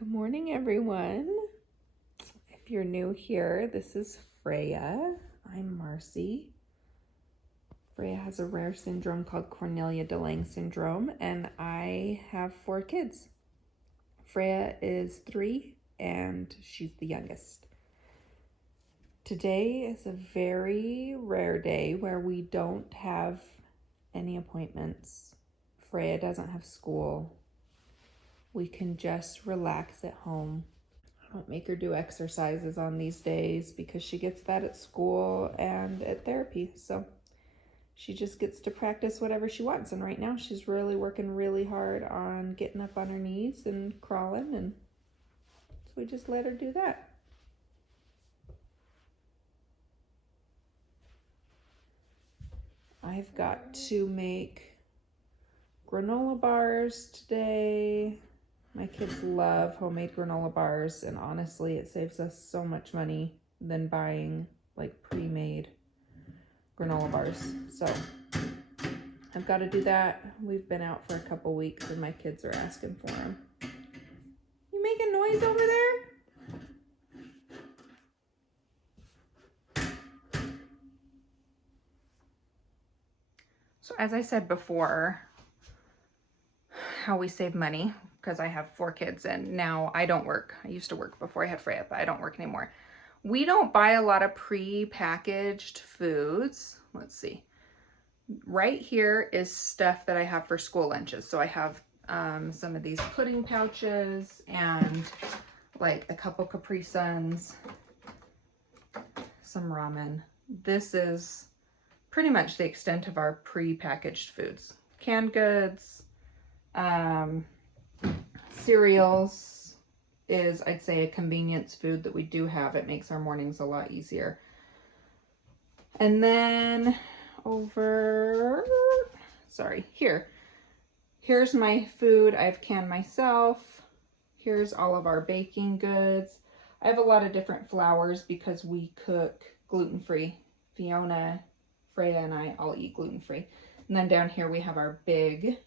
Good morning, everyone. If you're new here, this is Freya. I'm Marcy. Freya has a rare syndrome called Cornelia de Lange syndrome, and I have 4 kids. Freya is 3, and she's the youngest. Today is a very rare day where we don't have any appointments. Freya doesn't have school. We can just relax at home. I don't make her do exercises on these days because she gets that at school and at therapy. So she just gets to practice whatever she wants. And right now she's really working really hard on getting up on her knees and crawling. And so we just let her do that. I've got to make granola bars today. My kids love homemade granola bars, and honestly, it saves us so much money than buying like pre-made granola bars. So I've got to do that. We've been out for a couple weeks and my kids are asking for them. You making noise over there? So as I said before, how we save money, because I have 4 kids and now I don't work. I used to work before I had Freya, but I don't work anymore. We don't buy a lot of pre-packaged foods. Let's see. Right here is stuff that I have for school lunches. So I have some of these pudding pouches and like a couple Capri Suns, some ramen. This is pretty much the extent of our pre-packaged foods. Canned goods, cereals is, I'd say, a convenience food that we do have. It makes our mornings a lot easier. And then here's my food I've canned myself. Here's all of our baking goods. I have a lot of different flours because we cook gluten-free. Fiona, Freya, and I all eat gluten-free. And then down here we have our big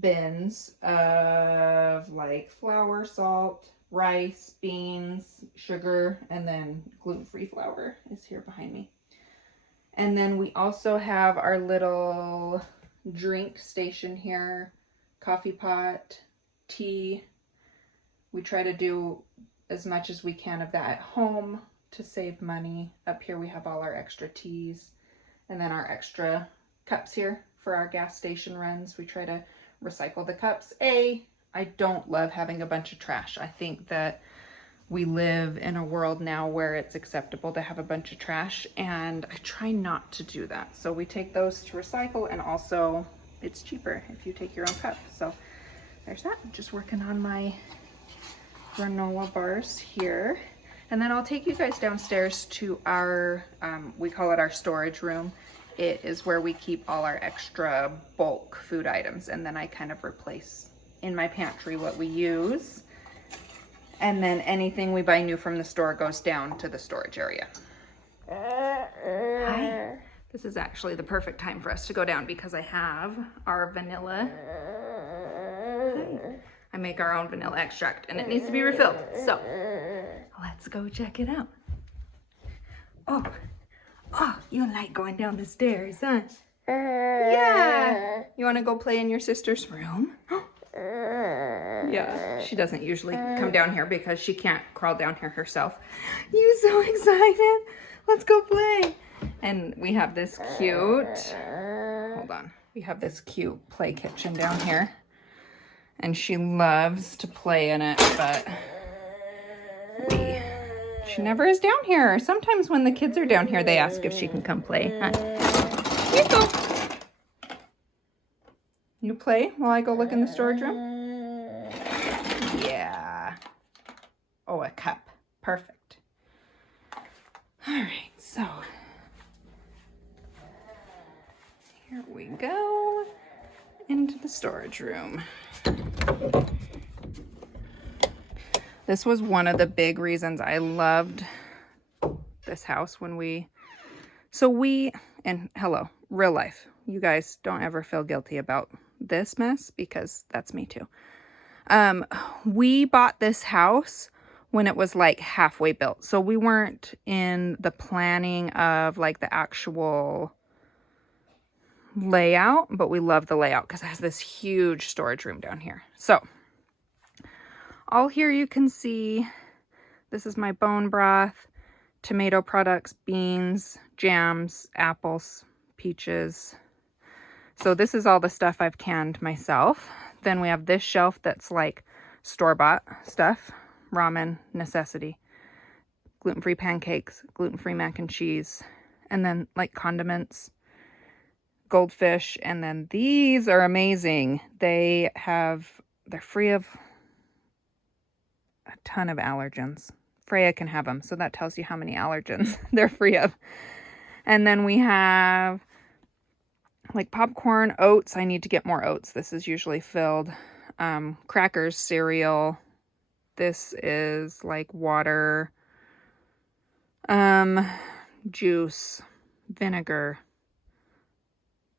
bins of like flour, salt, rice, beans, sugar, and then gluten-free flour is here behind me. And then we also have our little drink station here, coffee pot, tea. We try to do as much as we can of that at home to save money. Up here we have all our extra teas and then our extra cups here for our gas station runs. We try to recycle the cups. I don't love having a bunch of trash. I think that we live in a world now where it's acceptable to have a bunch of trash, and I try not to do that. So we take those to recycle, and also it's cheaper if you take your own cup. So there's that. I'm just working on my granola bars here. And then I'll take you guys downstairs to our, we call it our storage room. It is where we keep all our extra bulk food items, and then I kind of replace in my pantry what we use. And then anything we buy new from the store goes down to the storage area. Hi. This is actually the perfect time for us to go down because I have our vanilla. Hi. I make our own vanilla extract and it needs to be refilled. So let's go check it out. Oh, you like going down the stairs, huh? Yeah. You want to go play in your sister's room? Yeah, she doesn't usually come down here because she can't crawl down here herself. You so excited? Let's go play. And we have this cute, hold on. We have this cute play kitchen down here. And she loves to play in it, but she never is down here. Sometimes when the kids are down here, they ask if she can come play. Huh? Here you go. You play while I go look in the storage room? Yeah. Oh, a cup. Perfect. All right, so here we go into the storage room. This was one of the big reasons I loved this house when and hello, real life. You guys don't ever feel guilty about this mess because that's me too. We bought this house when it was like halfway built. So we weren't in the planning of like the actual layout, but we love the layout because it has this huge storage room down here. So all here you can see, this is my bone broth, tomato products, beans, jams, apples, peaches. So this is all the stuff I've canned myself. Then we have this shelf that's like store-bought stuff, ramen, necessity, gluten-free pancakes, gluten-free mac and cheese, and then like condiments, goldfish, and then these are amazing. They're free of a ton of allergens. Freya can have them, so that tells you how many allergens they're free of. And then we have like popcorn, oats. I need to get more oats. This is usually filled. Crackers, cereal. This is like water, juice, vinegar,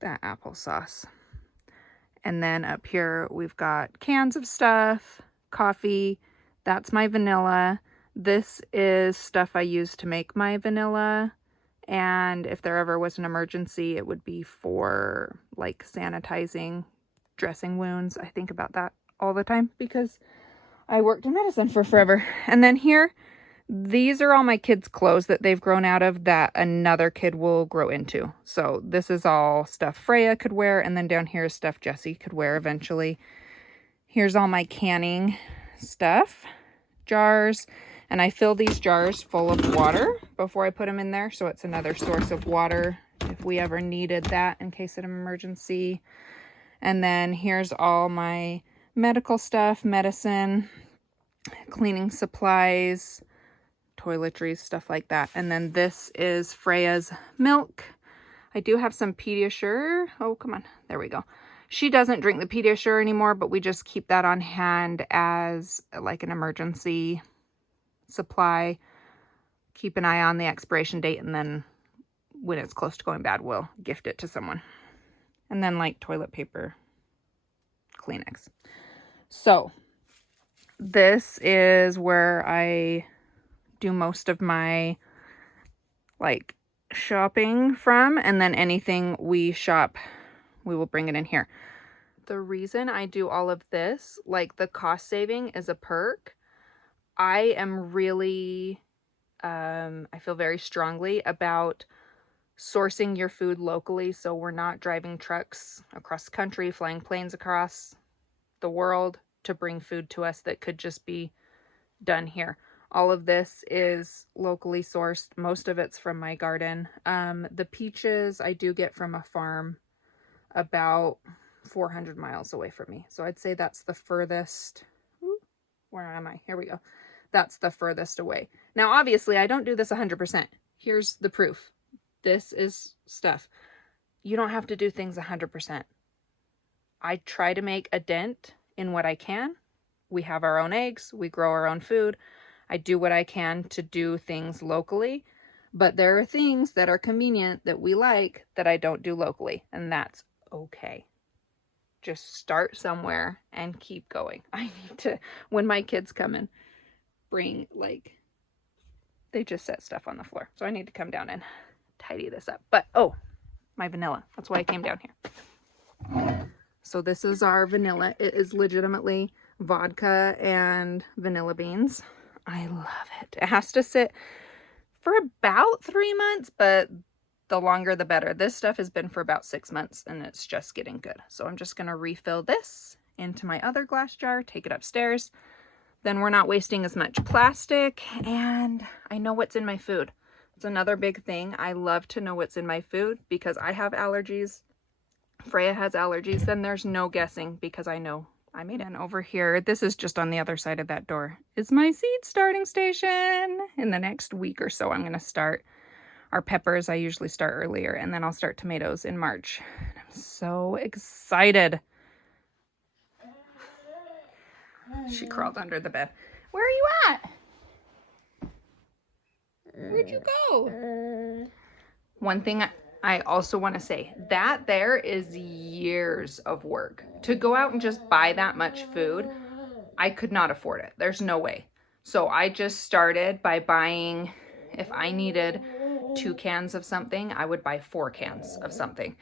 that applesauce. And then up here we've got cans of stuff, coffee. That's my vanilla. This is stuff I use to make my vanilla. And if there ever was an emergency, it would be for like sanitizing dressing wounds. I think about that all the time because I worked in medicine for forever. And then here, these are all my kids' clothes that they've grown out of that another kid will grow into. So this is all stuff Freya could wear. And then down here is stuff Jessie could wear eventually. Here's all my canning stuff, jars. And I fill these jars full of water before I put them in there. So it's another source of water if we ever needed that in case of an emergency. And then here's all my medical stuff, medicine, cleaning supplies, toiletries, stuff like that. And then this is Freya's milk. I do have some Pediasure. Oh, come on. There we go. She doesn't drink the Pediasure anymore, but we just keep that on hand as like an emergency supply. Keep an eye on the expiration date, and then when it's close to going bad, we'll gift it to someone. And then like toilet paper, Kleenex. So this is where I do most of my like shopping from, and then anything we shop, we will bring it in here. The reason I do all of this, like the cost saving, is a perk. I am really, I feel very strongly about sourcing your food locally, so we're not driving trucks across the country, flying planes across the world to bring food to us that could just be done here. All of this is locally sourced. Most of it's from my garden. The peaches I do get from a farm about 400 miles away from me. So I'd say that's the furthest. Where am I? Here we go. That's the furthest away. Now, obviously, I don't do this 100%. Here's the proof. This is stuff. You don't have to do things 100%. I try to make a dent in what I can. We have our own eggs. We grow our own food. I do what I can to do things locally. But there are things that are convenient that we like that I don't do locally. And that's okay. Just start somewhere and keep going. I need to, when my kids come and bring, like, they just set stuff on the floor. So I need to come down and tidy this up. But, oh, my vanilla. That's why I came down here. So this is our vanilla. It is legitimately vodka and vanilla beans. I love it. It has to sit for about 3 months, but the longer the better. This stuff has been for about 6 months and it's just getting good. So I'm just going to refill this into my other glass jar, take it upstairs. Then we're not wasting as much plastic, and I know what's in my food. It's another big thing. I love to know what's in my food because I have allergies. Freya has allergies. Then there's no guessing because I know I made it. And over here, this is just on the other side of that door, is my seed starting station. In the next week or so, I'm going to start our peppers. I usually start earlier, and then I'll start tomatoes in March. I'm so excited. She crawled under the bed. Where are you at? Where'd you go? One thing I also want to say, that there is years of work. To go out and just buy that much food, I could not afford it. There's no way. So I just started by buying, if I needed 2 cans of something, I would buy 4 cans of something.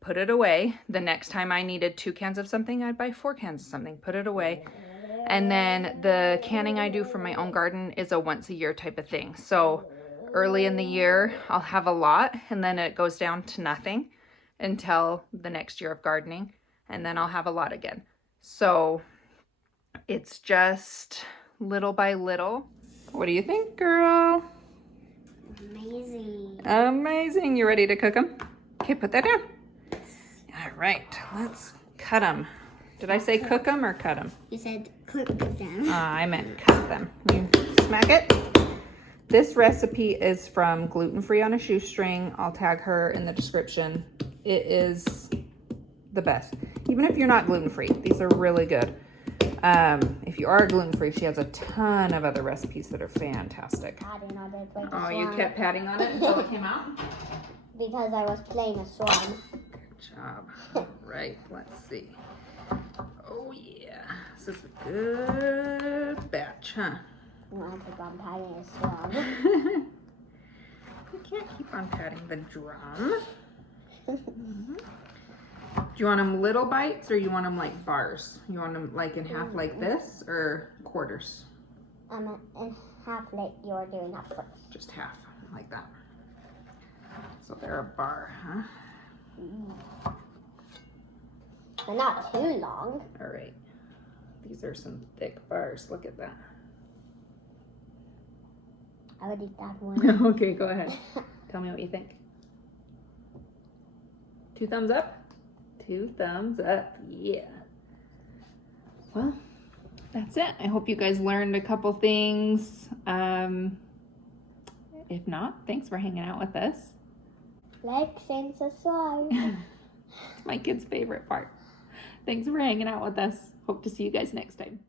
Put it away. The next time I needed 2 cans of something, I'd buy 4 cans of something, put it away. And then the canning I do for my own garden is a once a year type of thing. So early in the year, I'll have a lot, and then it goes down to nothing until the next year of gardening, and then I'll have a lot again. So it's just little by little. What do you think, girl? Amazing. Amazing. You ready to cook them? Okay, put that down. All right, let's cut them. Did I say cook them or cut them? You said cook them. I meant cut them. You smack it. This recipe is from Gluten Free on a Shoestring. I'll tag her in the description. It is the best. Even if you're not gluten-free, these are really good. If you are gluten-free, she has a ton of other recipes that are fantastic. Oh, you kept patting on it until it came out? Because I was playing a song. Good job. All right, let's see. Oh yeah, this is a good batch, huh? I'm patting a song. You can't keep on patting the drum. Do you want them little bites or you want them like bars? You want them like in half like this or quarters? In half like you're doing that first. Just half, like that. So they're a bar, huh? They're not too long. All right. These are some thick bars. Look at that. I would eat that one. Okay, go ahead. Tell me what you think. 2 thumbs up? 2 thumbs up, yeah. Well, that's it. I hope you guys learned a couple things. If not, thanks for hanging out with us. Like, and subscribe. It's my kid's favorite part. Thanks for hanging out with us. Hope to see you guys next time.